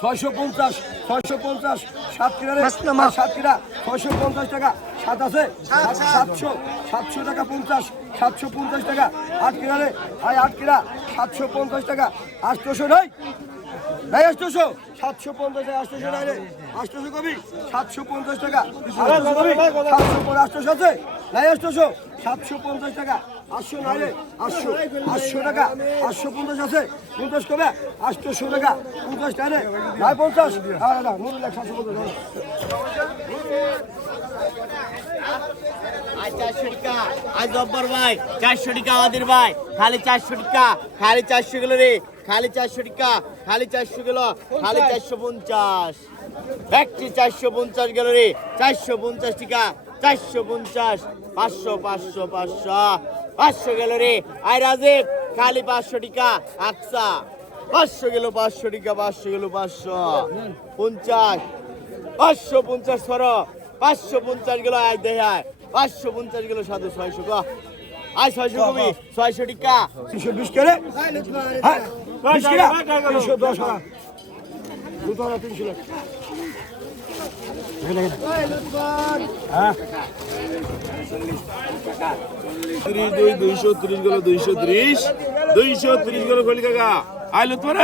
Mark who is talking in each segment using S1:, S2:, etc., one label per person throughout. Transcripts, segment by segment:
S1: ছয়শো পঞ্চাশ ছয়শো পঞ্চাশ সাত কিরা রে
S2: মাছ
S1: সাত কিরা ছয়শো পঞ্চাশ টাকা সাত আছে। সাতশো সাতশো টাকা পঞ্চাশ সাতশো পঞ্চাশ টাকা আট কিরা রে আয় আট কিরা সাতশো পঞ্চাশ টাকা আটশোশো নয় নাই আটশোশো? সাতশো পঞ্চাশ আটশোশো নাই রে। আটশোশো কবি? সাতশো পঞ্চাশ টাকা। সাতশো আটশোশো আছে? নাই আটশোশো? সাতশো পঞ্চাশ টাকা। আটশো রে আটশো আটশো টাকা আটশো পঞ্চাশ আছে পঞ্চাশ কবে? আটশোশো টাকা পঞ্চাশ টাকা নাই পঞ্চাশ? আর না নুরুল এক সাতশো পঞ্চাশ
S3: আজ চারশো টাকা। আজ জব্বর ভাই চারশো টাকা আমাদের ভাই। খালি চারশো টাকা খালি চারশো গেল রে খালি চারশো টাকা খালি চারশো গেল খালি চারশো পঞ্চাশ। একটি চারশো পঞ্চাশ গেল রে চারশো পঞ্চাশ টাকা। চারশো পঞ্চাশ পাঁচশো পাঁচশো পাঁচশো পাঁচশো গেল রে আয় রাজীব খালি পাঁচশো টাকা আকসা পাঁচশো গেল পাঁচশো টাকা পাঁচশো গেল পাঁচশো পঞ্চাশ পাঁচশো পঞ্চাশ সর পাঁচশো পঞ্চাশ গেল আয় দেহে আয় পাঁচশো পঞ্চাশ গেল সাথে ছয়শো গো আয় ছয়শো কবি ছয়শো টিকা
S1: তিনশো বিশ করে কিরা তিনশো লাখ। হ্যাঁ?
S4: দুইশো ত্রিশ গেল দুইশো ত্রিশ। দুইশো ত্রিশ গেল খলি কাকা। আইলো তোর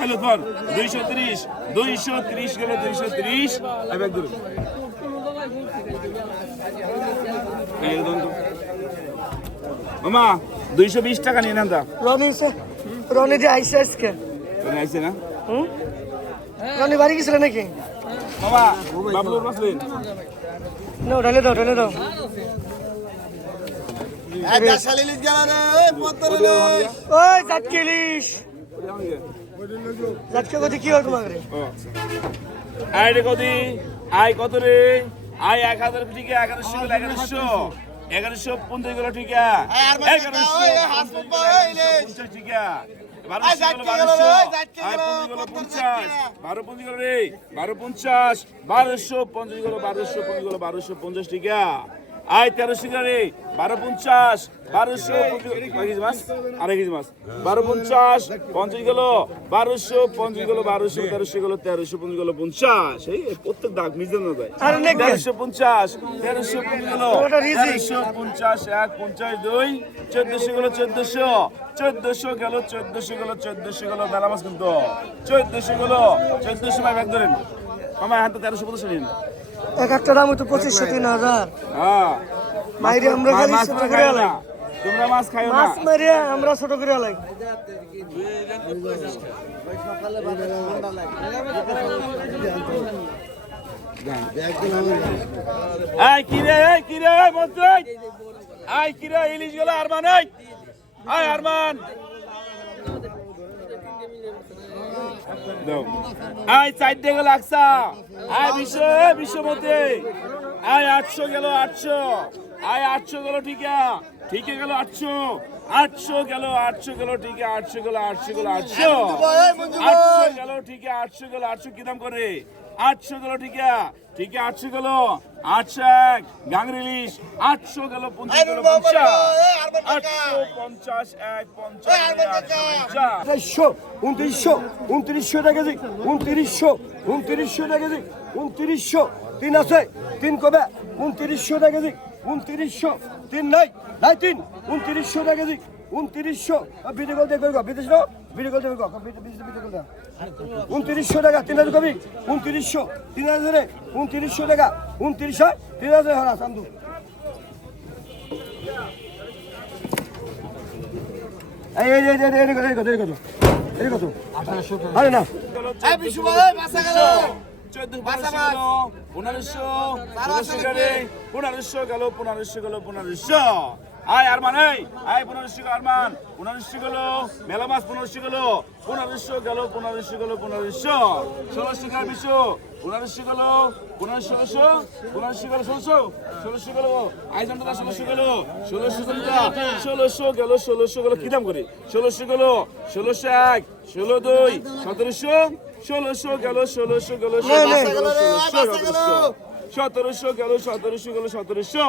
S4: আইলো তোর দুইশো ত্রিশ দুইশো ত্রিশ গেল দুইশো ত্রিশ। এবার দূর মামা দুইশো বিশ টাকা নিয়ে নেন তা।
S2: রনি রনি যে আইসে আজকে।
S4: আইছে না?
S2: হুম? রনি বাড়ি গেছিল নাকি?
S4: মামা বাবলুর মাসলেন
S2: না ঢালে দাও ঢালে দাও। ওই জাতকে কি হয় তোমার রে
S4: আয় রে কদি আয় কত রে? আয় এক হাজার ঠিক এগারোশো গেল এগারোশো এগারোশো পঞ্চাশ গেল ঠিক এগারোশো পঞ্চাশ ঠিক বারোশো। পঞ্চাশ গেল পঞ্চাশ বারো পঞ্চাশ গেল রে। বারো পঞ্চাশ বারোশো পঞ্চাশ গেল বারোশো পঞ্চাশ গেল বারোশো পঞ্চাশ ঠিক আয় তেরোশো রে বারো পঞ্চাশ। বারোশো মাস আড়াই কেজি মাছ। বারো পঞ্চাশ পঞ্চাশ গেল। বারোশো পঞ্চাশ গেল বারোশো তেরোশো গেল তেরোশো পঞ্চাশ গেল পঞ্চাশ। এই প্রত্যেক দাগ মিজে না। তেরোশো পঞ্চাশ তেরোশো পঞ্চাশ গেল। তেরোশো পঞ্চাশ এক পঞ্চাশ দুই চোদ্দশো গেল চোদ্দশো। চোদ্দশো গেল চোদ্দশো গেল চোদ্দশো গেল বেলা মাছ কিন্তু। চোদ্দশো গেল চোদ্দশো মাই ব্যাগ ধরেন। আমার হাতে তেরোশো পঞ্চাশ নিন।
S2: এক একটা দাম তো পঁচিশশো তিন হাজার।
S4: হ্যাঁ।
S2: মাইরে আমরা খালি ছোট করে আলাই
S4: তোমরা মাছ খাইও না।
S2: মাছ মারিয়া আমরা ছোট করে আলাই
S4: আয় কি রে এই কি রে এই মন্ত্রী আয় কি রে ইলিশ গেল আরমান এই আরমান। আয় চারটে গেল আকসা। আয় বিশ্ব এ বিশ্ব আয় আটশো গেল আটশো। আয় আটশো গেল ঠিকা। ঠিকে গেল আটশো। আটশো গেল আটশো গেল ঠিক আটশো গেল আটশো গেল আটশো। আটশো গেল ঠিক আটশো গেল আটশো। কি দাম করে? আটশো গেল ঠিক ঠিক আটশো গেল। আটশো এক গাংরিলিশ আটশো গেল পঞ্চাশ গেল পঞ্চাশ। আটশো পঞ্চাশ এক পঞ্চাশ
S1: উনত্রিশশো উনত্রিশশো টাকা কেজি উনত্রিশশো উনত্রিশশো টাকা কেজি উনত্রিশশো তিন আছে তিন কবে? উনত্রিশশো টাকা কেজি উনত্রিশশো তিন নাই নাই তিন উনত্রিশশো টাকা কেজি উনত্রিশশো। কল দেখবে বিদেশ না? ভিডিও কল বিদেশ ভিডিও কল উনত্রিশশো টাকা তিন হাজার কবি উনত্রিশশো তিন হাজারে উনত্রিশশো টাকা উনত্রিশশো তিন হাজার হরা চান্দু এই এই এই এই এই কত এই কত এই কত এই কত আরে না
S4: চোদ্দ পনেরোশো গেল পনেরোশো পনেরোশো পনেরোশো গেল পনেরোশো গেল পনেরোশো আয় আরমান এই আয় পনেরোশো আরমান পনেরোশো গেল মেলা মাছ পনেরোশো গেল পনেরোশো গেল পনেরোশো গেল পনেরোশো ষোলোশো গেল বিশো পনেরোশো গেল পনেরোশো ষোলোশো পনেরোশো গেল ষোলোশো ষোলোশো গেল আয় জনতা ষোলোশো গেল ষোলোশো জনতা ষোলোশো গেল ষোলোশো গেল কি দাম করে ষোলোশো গেল ষোলোশো এক ষোলো দুই সতেরোশো ষোলোশো গেল ষোলোশো গেল ষোলোশো সতেরোশো গেল সতেরোশো গেল সতেরোশো।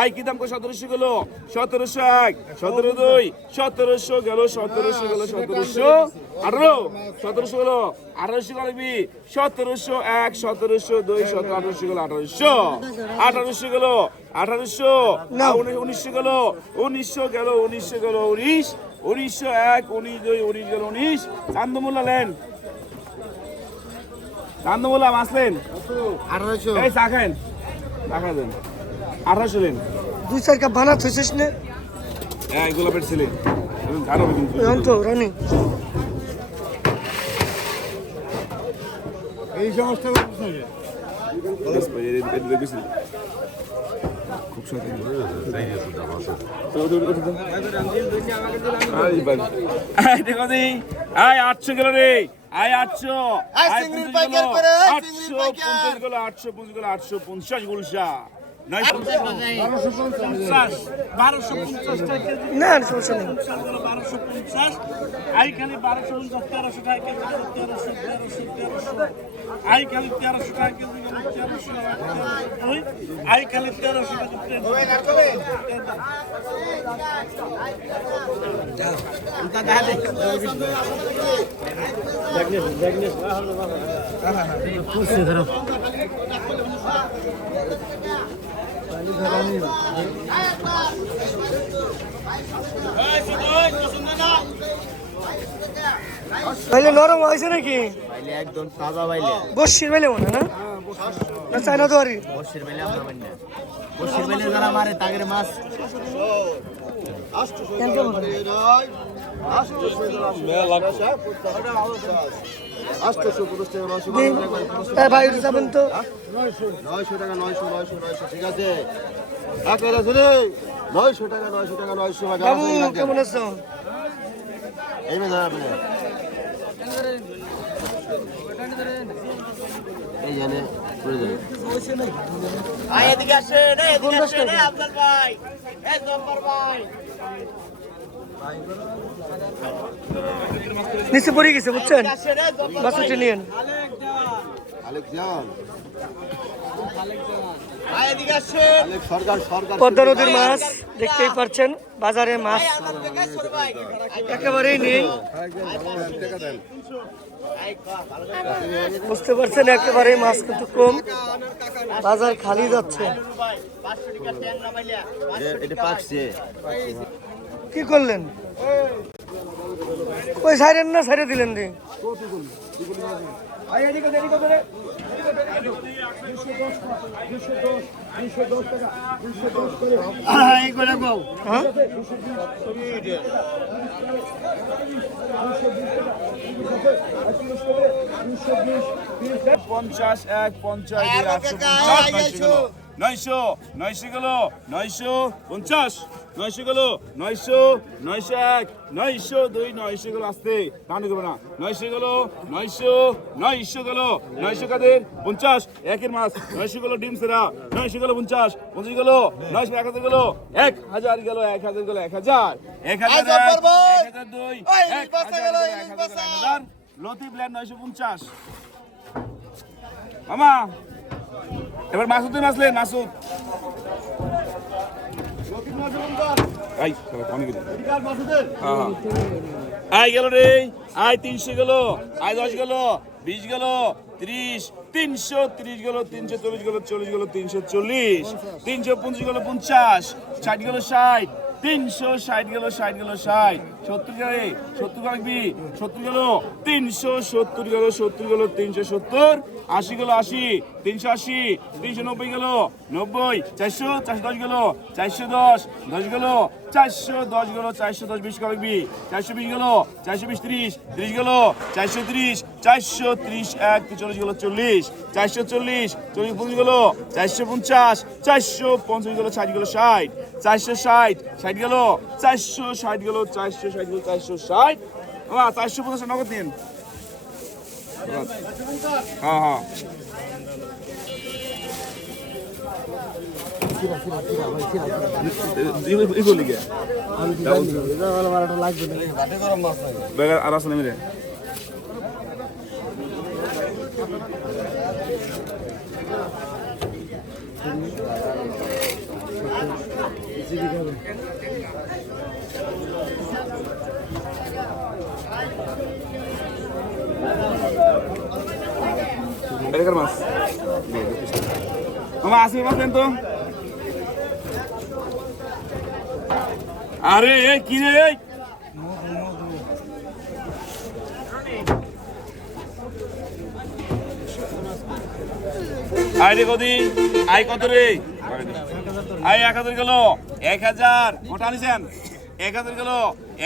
S4: আই কি দাম সতেরোশো গেল? সতেরোশো এক সতেরো দুই সতেরোশো গেল সতেরোশো গেল সতেরোশো আঠারো সতেরোশো গেল আঠারোশো গেল বি সতেরোশো এক সতেরোশো দুই সতেরো আঠারোশো গেল আঠারোশো। আঠারোশো গেল আঠারোশো। উনিশশো গেল উনিশশো গেল উনিশশো গেল উনিশ। উনিশশো এক উনিশ দুই উনিশ গেল উনিশ। চান্দমুল্লা লেন চান্দমুল্লা মাসলেন
S3: আঠারোশো।
S4: এই চা খান। চা খা দেন। আঠারোশো
S2: দুই চার কাপ বানা থইছিস না?
S4: হ্যাঁ গোলাপের ছেলে। জানো কিন্তু
S2: তো রানি।
S4: খুব আই আটশো গেল রে আটশো পঞ্চাশ গেল। আটশো। পঞ্চাশ গেল আটশো পঞ্চাশ গেল আটশো পঞ্চাশ গুলশা
S5: কেজি।
S2: না সমস্যা নেই।
S5: গেল বারোশো পঞ্চাশ। তেরোশো টাকা কেজি তেরোশো তেরোশো তেরোশো আইখালি তেরোশো টাকা কেজি তেরোশো ওই তেরোশো টাকা
S2: তাইলে নরম হয়েছে নাকি?
S3: বাইলে একদম তাজা বাইলে
S2: বসির বেলে মনে না? না চাইনা তো আরি
S3: বসির বাইলে আমরা বাইলে বসির বাইলে যারা মারে তাগের মাছ।
S2: ভাই যাবেন তো।
S6: নয়শো টাকা নয়শো নয়শো নয়শো ঠিক আছে। রে নয়শো টাকা নয়শো টাকা নয়শো টাকা।
S2: বাবু কেমন আছো?
S6: এই মেয়ে আপনি। এই জানে করে দেবে
S3: আই এদিকে আসেন এদিকে আসেন আফজাল ভাই এই জব্বার ভাই।
S2: নিচে পড়ে গেছে, বুঝছেন? উঠে নিয়েন। পদ্মা নদীর মাছ দেখতেই পাচ্ছেন বাজারে মাছ। একেবারেই নেই। বুঝতে পারছেন, একেবারেই মাছ কিন্তু কম। বাজার খালি যাচ্ছে।
S3: ভাই 500 টাকা ট্যাং নামাইলা
S6: এটা পাকছে
S2: কি করলেন? ওই সাইডেন না সাইডে দিলেন দি। হ্যাঁ?
S4: পঞ্চাশ এক পঞ্চাশ নয়শো নয়শো গেল নয়শো পঞ্চাশ নয়শো গেল নয়শো নয়শো এক নয়শো দুই নয়শো গেল আসতে টানি করবে না। নয়শো গেল নয়শো নয়শো গেল নয়শো কাদের? পঞ্চাশ একের মাস নয়শো গেল ডিম সেরা নয়শো গেল পঞ্চাশ পঞ্চাশ গেল নয়শো এক হাজার গেল এক হাজার গেল এক হাজার গেল এক হাজার। এক হাজার এক, হাজার দুই এক হাজার
S3: গেল,
S4: গেল, এক হাজার গেল,
S3: বাসা।
S4: এক হাজার। লতি প্ল্যান নয়শো পঞ্চাশ। মামা এবার মাসুদ মাসলেন মাসুদ আই গেল। রে, আই তিনশো গেল, আই দশ গেল, বিশ গেল, ত্রিশ, তিনশো ত্রিশ গেল, তিনশো চল্লিশ গেল চল্লিশ গেল, তিনশো চল্লিশ, তিনশো পঞ্চাশ গেল, পঞ্চাশ, ষাট গেল, ষাট, তিনশো ষাট গেল ষাট গেল, ষাট, সত্তর গেল সত্তর রাখবি সত্তর গেল, তিনশো সত্তর গেল সত্তর গেল, তিনশো সত্তর আশি গেল আশি, তিনশো আশি, তিনশো নব্বই গেল নব্বই, চারশো চারশো দশ গেল, চারশো দশ দশ গেল, চারশো দশ গেল, চারশো দশ বিশ রাখবি চারশো বিশ গেল, চারশো বিশ ত্রিশ ত্রিশ গেল, চারশো ত্রিশ চারশো ত্রিশ এক চল্লিশ গেল চল্লিশ, চারশো চল্লিশ চল্লিশ পঞ্চাশ গেল, চারশো পঞ্চাশ চারশো পঞ্চাশ গেল, ষাট গেল, ষাট, চারশো ষাট ষাট গেল, চারশো ষাট গেল, চারশো ষাট গেল, চারশো ষাট চারশো পঞ্চাশ নগদ নিন। হ্যাঁ হ্যাঁ। আর আসলে মিলে মামা আসি দেন তো। আরে, এই কি রে, এই? আই রে কদি আই কত রে? আই এক হাজার গেল, এক হাজার। ওটা আনিছেন এক হাজার গেল।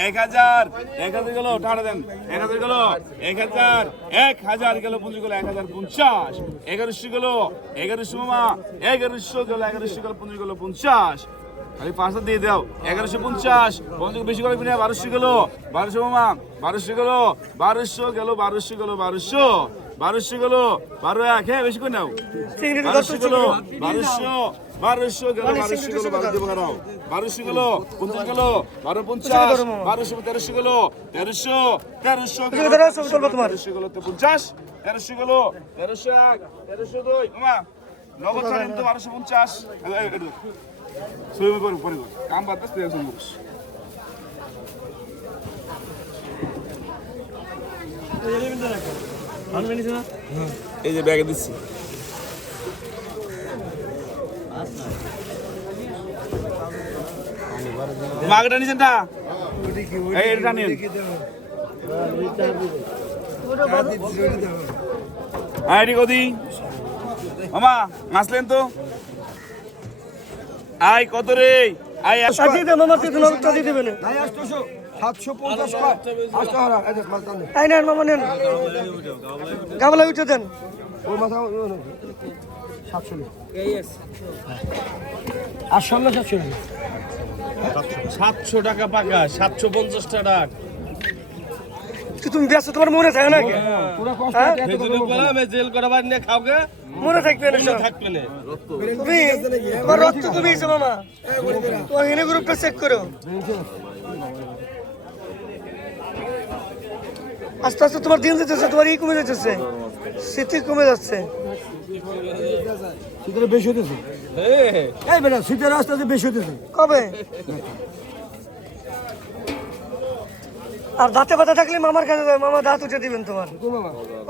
S4: এক হাজার এক হাজার গেল দেন। এক হাজার গেল এক হাজার এক হাজার গেল পুঁজি গেল এক হাজার পঞ্চাশ। এগারোশো গেল এগারোশো মামা এগারোশো গেল এগারোশো গেল পুঁজি গেল পঞ্চাশ। খালি পাঁচটা দিয়ে দাও এগারোশো পঞ্চাশ। পঞ্চাশ বেশি করে কিনে বারোশো গেল বারোশো মামা বারোশো গেল বারোশো গেল বারোশো গেল বারোশো। বারোশো গেল বারো এক হ্যাঁ বেশি করে নাও। বারোশো গেল বারোশো বারোশো গেল বারোশো গেল বারো দেবো হারাও বারোশো গেল পঞ্চাশ গেল বারো পঞ্চাশ বারোশো তেরোশো গেল তেরোশো তেরোশো গেল তেরোশো গেল তো পঞ্চাশ তেরোশো গেল তেরোশো এক তেরোশো দুই মামা নগদ বারোশো পঞ্চাশ। সুইমি করুন পরে কাম বাদ দিস মুখ। এই যে ব্যাগে দিচ্ছি। মাগটা নিছেন না এই এটা নিন আইডি কদি মামা নাচলেন তো? আই কত রে? আই
S2: সাজিয়ে দেন মামা তুই দেবেন
S1: সাতশো পঞ্চাশ
S2: নেন মামা নেন। গামলা উঠে দেন।
S1: মাথা। সাতশো। আর সামনে সাতশো
S5: সাতশো টাকা পাকা সাতশো পঞ্চাশ টাকা।
S2: তুমি ব্যস্ত তোমার মনে থাকে নাকি?
S1: পুরো কষ্ট
S2: হ্যাঁ?
S1: এত কথা বলব।
S5: জেল করাবার নিয়ে খাওগে
S2: মনে থাকবে না
S5: থাকবে না।
S2: তুমি তোমার রক্ত কমিয়েছে মামা তোমার এনে গ্রুপটা চেক করো। আস্তে আস্তে তোমার দিন যেতেছে তোমার ই কমে যেতেছে। স্মৃতি কমে যাচ্ছে।
S1: শীতের বেশি হতেছে এই বেটা শীতের আস্তে আস্তে বেশি হতেছে
S2: কবে? আর দাঁতে ব্যথা থাকলে মামার কাছে যাবে মামা দাঁত উঠে দিবেন তোমার।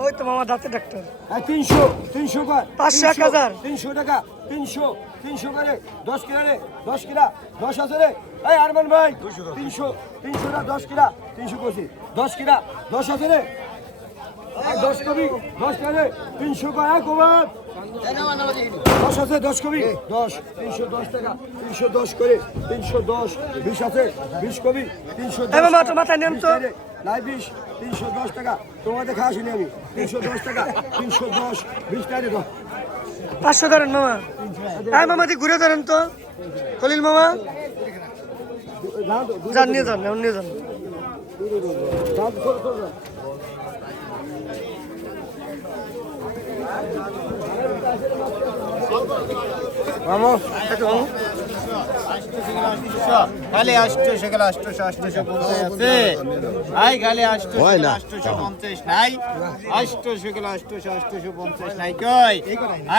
S2: ওই তো মামা দাঁতে ডাক্তার।
S1: হ্যাঁ তিনশো তিনশো কর।
S2: পাঁচশো, এক হাজার।
S1: তিনশো টাকা তিনশো তিনশো করে। দশ কিলা রে দশ কিলা দশ আছে রে। এই আরমান ভাই তিনশো তিনশো না দশ কিলা তিনশো পঁচিশ। দশ কিলা দশ আছে রে। দশ কবি দশ কিলা রে তিনশো কয় ওভার দশ আছে দশ কবি দশ তিনশো দশ টাকা তিনশো দশ করে তিনশো দশ বিশ আছে বিশ কবি তিনশো
S2: মাথায় নেন তো।
S1: নাই বিশ তিনশো দশ টাকা তোমাদের খাওয়া শুনি আমি তিনশো দশ টাকা তিনশো দশ বিশ টাকা দশ
S2: পাঁচশো ধরেন মামা হ্যাঁ মামা দিয়ে ঘুরে ধরেন তো খলিল মামা যান নিয়ে যান নিয়ে যান
S3: খালি আষ্টশো গেল আষ্টশো আষ্টশো পঞ্চাশ আছে। আই খালি আষ্টশো আষ্টশো পঞ্চাশ নাই। আষ্টশো গেল আষ্টশো আষ্টশো পঞ্চাশ নাই। কই?